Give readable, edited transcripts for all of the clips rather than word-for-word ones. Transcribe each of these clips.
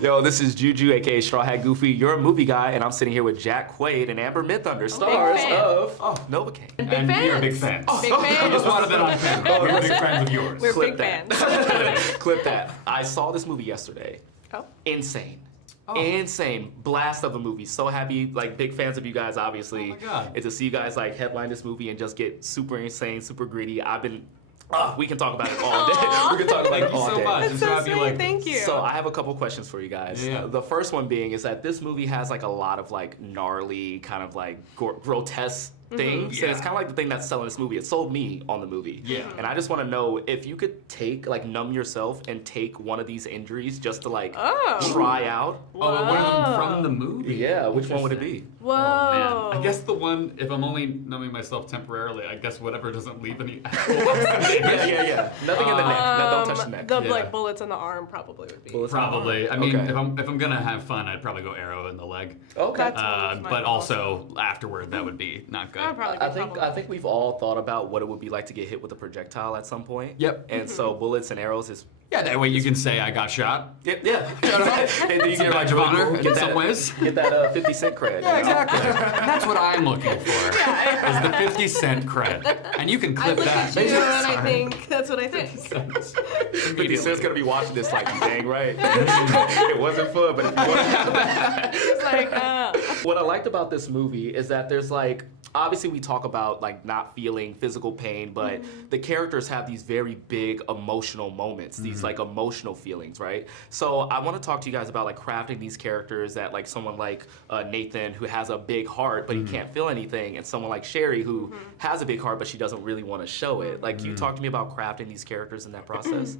Yo, this is Juju, aka Straw Hat Goofy. You're a movie guy, and I'm sitting here with Jack Quaid and Amber Midthunder, stars of Novocaine. And you're big fans. Big fans. I just want to be on camera. We're big fans of yours. We're Clip big that. fans. Clip that. I saw this movie yesterday. Oh. Insane. Oh. Insane. Blast of a movie. So happy, like big fans of you guys, obviously. Oh my God. And to see you guys like headline this movie and just get super insane, super gritty. We can talk about it all day. We can talk about it all Thank you so day. much. That's It's so happy, sweet. like Thank you. So I have a couple questions for you guys. Yeah. The first one being is that this movie has like a lot of like gnarly, kind of like grotesque things. And it's kind of like the thing that's selling this movie. It sold me on the movie. Yeah. And I just want to know if you could numb yourself and take one of these injuries just to like try out. Oh, one of them from the movie? Yeah, which one would it be? Whoa. Oh, man. I guess the one, if I'm only numbing myself temporarily, I guess whatever doesn't leave any actual Yeah. Nothing in the neck. No, don't touch the neck. The Yeah. like bullets in the arm probably would be. Bullets- Probably. I mean, Okay. if I'm gonna have fun, I'd probably go arrow in the leg. Okay. That's my But fault. also afterward, that would be not good. That would probably be I think we've all thought about what it would be like to get hit with a projectile at some point. Yep. And so bullets and arrows is Yeah, that way you can say I got shot. yeah. And then you It's a get badge of honor get in that- some ways. Get that 50 cent cred. Yeah, you know? exactly. That's what I'm looking for. Is the 50 cent cred. And you can I clip look that. at you and I think that's what I think. 50 Cent's gonna be watching this like, dang right. It wasn't fun, but if you want to have that. It's like, What I liked about this movie is that there's like, obviously we talk about like not feeling physical pain, but the characters have these very big emotional moments, these like emotional feelings, right? So I want to talk to you guys about like crafting these characters that like someone like Nathan who has a big heart but he can't feel anything, and someone like Sherry who has a big heart but she doesn't really want to show it. Like, can you talk to me about crafting these characters in that process?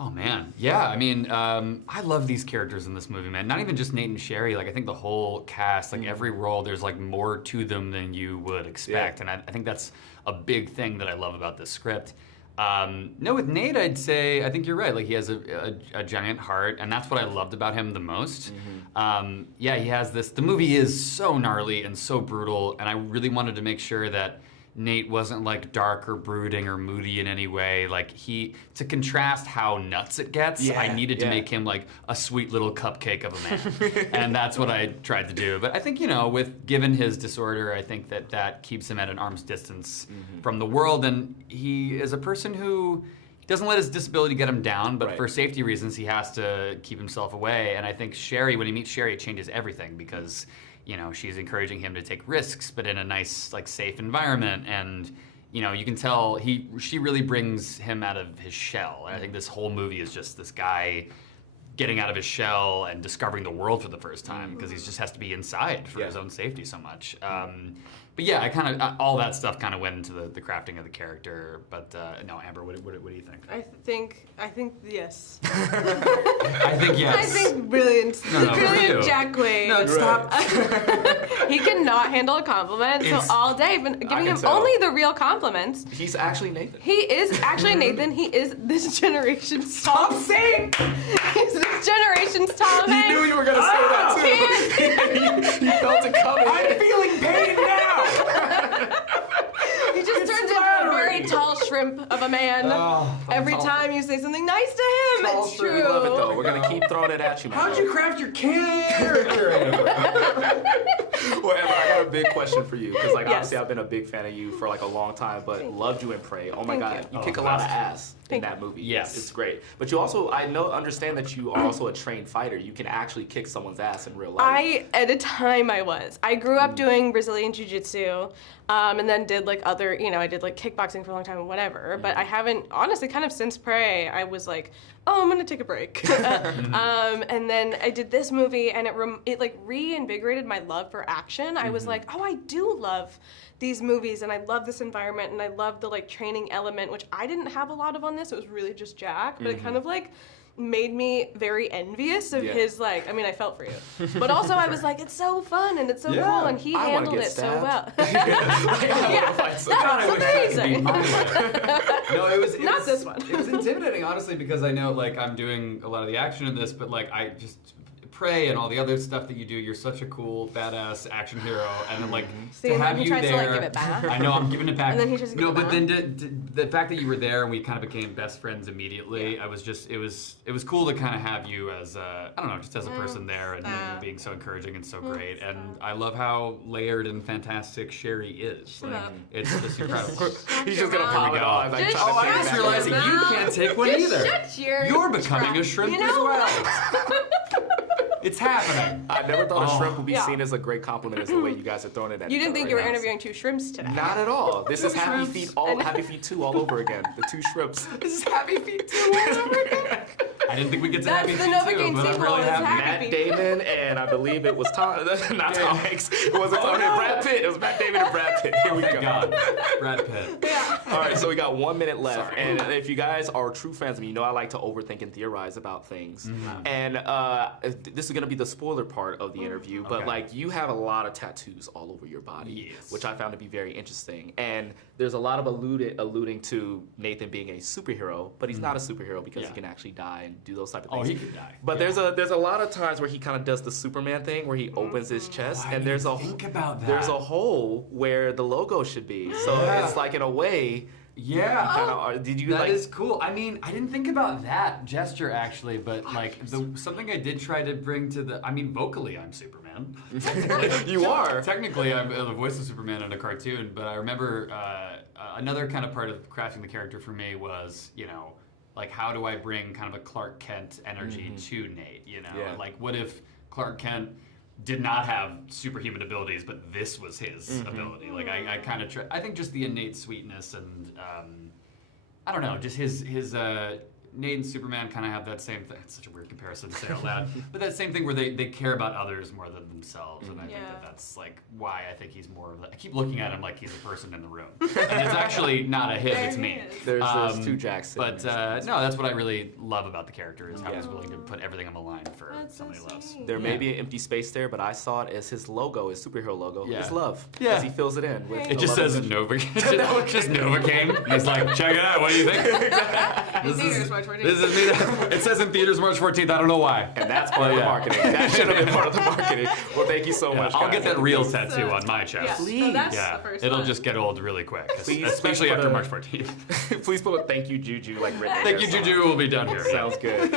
Oh man, yeah. I mean, I love these characters in this movie, man. Not even just Nate and Sherry. Like, I think the whole cast, like every role, there's like more to them than you would expect, and I think that's a big thing that I love about this script. No, with Nate, I'd say I think you're right. Like, he has a giant heart, and that's what I loved about him the most. Yeah, he has this. The movie is so gnarly and so brutal, and I really wanted to make sure that Nate wasn't like dark or brooding or moody in any way. Like, to contrast how nuts it gets, I needed to make him like a sweet little cupcake of a man. And that's what I tried to do. But I think, given his disorder, I think that keeps him at an arm's distance from the world. And he is a person who doesn't let his disability get him down, but for safety reasons, he has to keep himself away. And I think Sherry, when he meets Sherry, it changes everything because she's encouraging him to take risks, but in a nice, like, safe environment. And, you can tell she really brings him out of his shell. And I think this whole movie is just this guy getting out of his shell and discovering the world for the first time because he just has to be inside for his own safety so much. But yeah, I all that stuff kind of went into the crafting of the character. But no, Amber, what do you think? I think yes. I think yes. I think brilliant. No, Brilliant you. Jack Quaid. No, stop. He cannot handle a compliment, so all day I've been giving can him tell. only the real compliments. He's actually Nathan. He is actually Nathan. He is this generation's Stop Tom. saying. He's this generation's Tom Hanks. You knew you were gonna say that too. You felt it coming. I'm feeling pain now. He just turns into a very tall shrimp of a man. Every time you say something nice to him, it's true. We love it though. We're gonna keep throwing it at you, man. How'd you craft your character? Well, Emma, I got a big question for you because, like, Yes. obviously, I've been a big fan of you for like a long time, but loved you in Prey. Oh my Thank God, you. you kick a lot of ass in Thank that movie. Yes. It's great. But you also, understand that you are also a trained fighter. You can actually kick someone's ass in real life. At a time I was. I grew up doing Brazilian Jiu-Jitsu, and then did like other, I did like kickboxing for a long time and whatever, but I haven't, honestly, kind of since Prey, I was like, oh, I'm gonna take a break. And then I did this movie, and it like reinvigorated my love for action. I was like, oh, I do love these movies, and I love this environment, and I love the like training element, which I didn't have a lot of on this. It was really just Jack, but it kind of like made me very envious of his like, I felt for you. But also I was like, it's so fun and it's so cool, and he I wanna handled get it so stabbed. well. Yeah, That was amazing. No, it was Not this one. It was intimidating, honestly, because I know like I'm doing a lot of the action in this, but like Prey and all the other stuff that you do. You're such a cool, badass action hero, and then like See, to and have then he you tries there. to like give it back. I know I'm giving it back. And then he tries to give no, it but back. then the fact that you were there and we kind of became best friends immediately. I was just it was cool to kind of have you as I don't know, just as a person there and being so encouraging and so great. And I love how layered and fantastic Sherry is. Like, it's just incredible. He's just gonna pop it off. Like, Just trying to Oh, take I it just back realized over. that you can't take one either. Shut your You're becoming a shrimp You know as well. what? It's happening. I never thought a shrimp would be Yeah. seen as a great compliment as the way you guys are throwing it at You each didn't other think you were right now. interviewing two shrimps today. Not at all. This is Happy shrimps. Feet Happy Feet 2 all over again. The two shrimps. This is Happy Feet 2 all over again. I didn't think we'd get to That's Happy the Feet 2, Novocaine but I'm sequel, really is happy. Happy Matt Feet. Damon and I believe it was Tom Hanks. It wasn't Tom Hanks. Brad Pitt. It was Matt Damon and Brad Pitt. Here we Thank go. God. Brad Pitt. Yeah. All right, so we got 1 minute left, Sorry. and if you guys are true fans of me, you know I like to overthink and theorize about things. And this is gonna be the spoiler part of the interview, but Okay. like you have a lot of tattoos all over your body, Yes. which I found to be very interesting. And there's a lot of alluding to Nathan being a superhero, but he's not a superhero because Yeah. he can actually die and do those type of Oh, things. he could die. But Yeah. there's a lot of times where he kind of does the Superman thing, where he opens his chest, I and there's didn't a think about that. there's a hole where the logo should be. So Yeah. it's like in a way. Yeah. Kind of, did you That like? is cool. I mean, I didn't think about that gesture actually, but like something I did try to bring to the. I mean, vocally, I'm Superman. You are. Technically, I'm the voice of Superman in a cartoon, but I remember another kind of part of crafting the character for me was, you know, like how do I bring kind of a Clark Kent energy to Nate? You know, Yeah. like what if Clark Kent did not have superhuman abilities, but this was his ability. Like I kind of I think just the innate sweetness and I don't know, just his Nate and Superman kind of have that same thing. It's such a weird comparison to say out loud, but that same thing where they care about others more than themselves, and I think that's like why I think he's more of I keep looking at him like he's a person in the room, and it's actually not a him, There it's he me. is. There's two Jacks. But no, that's what I really love about the character is how he's willing to put everything on the line for That's so somebody he loves. sweet. there may be an empty space there, but I saw it as his logo, his superhero logo. Yeah. His love. Yeah. As he fills it in. With It It the just love says of- Novocaine. just Novocaine. And he's like, check it out. What do you think? In theaters, March 14th. This is me. It says in theaters March 14th. I don't know why. And that's part of the marketing. That should have been part of the marketing. Well, thank you so much. I'll guys. get that real tattoo on my Yeah, chest. so that's Yeah, the first it'll one. just get old really quick, Please especially put after a- March 14th. Please put a thank you, Juju, like written. Thank you, there Juju. We'll be done here. somewhere. Sounds good.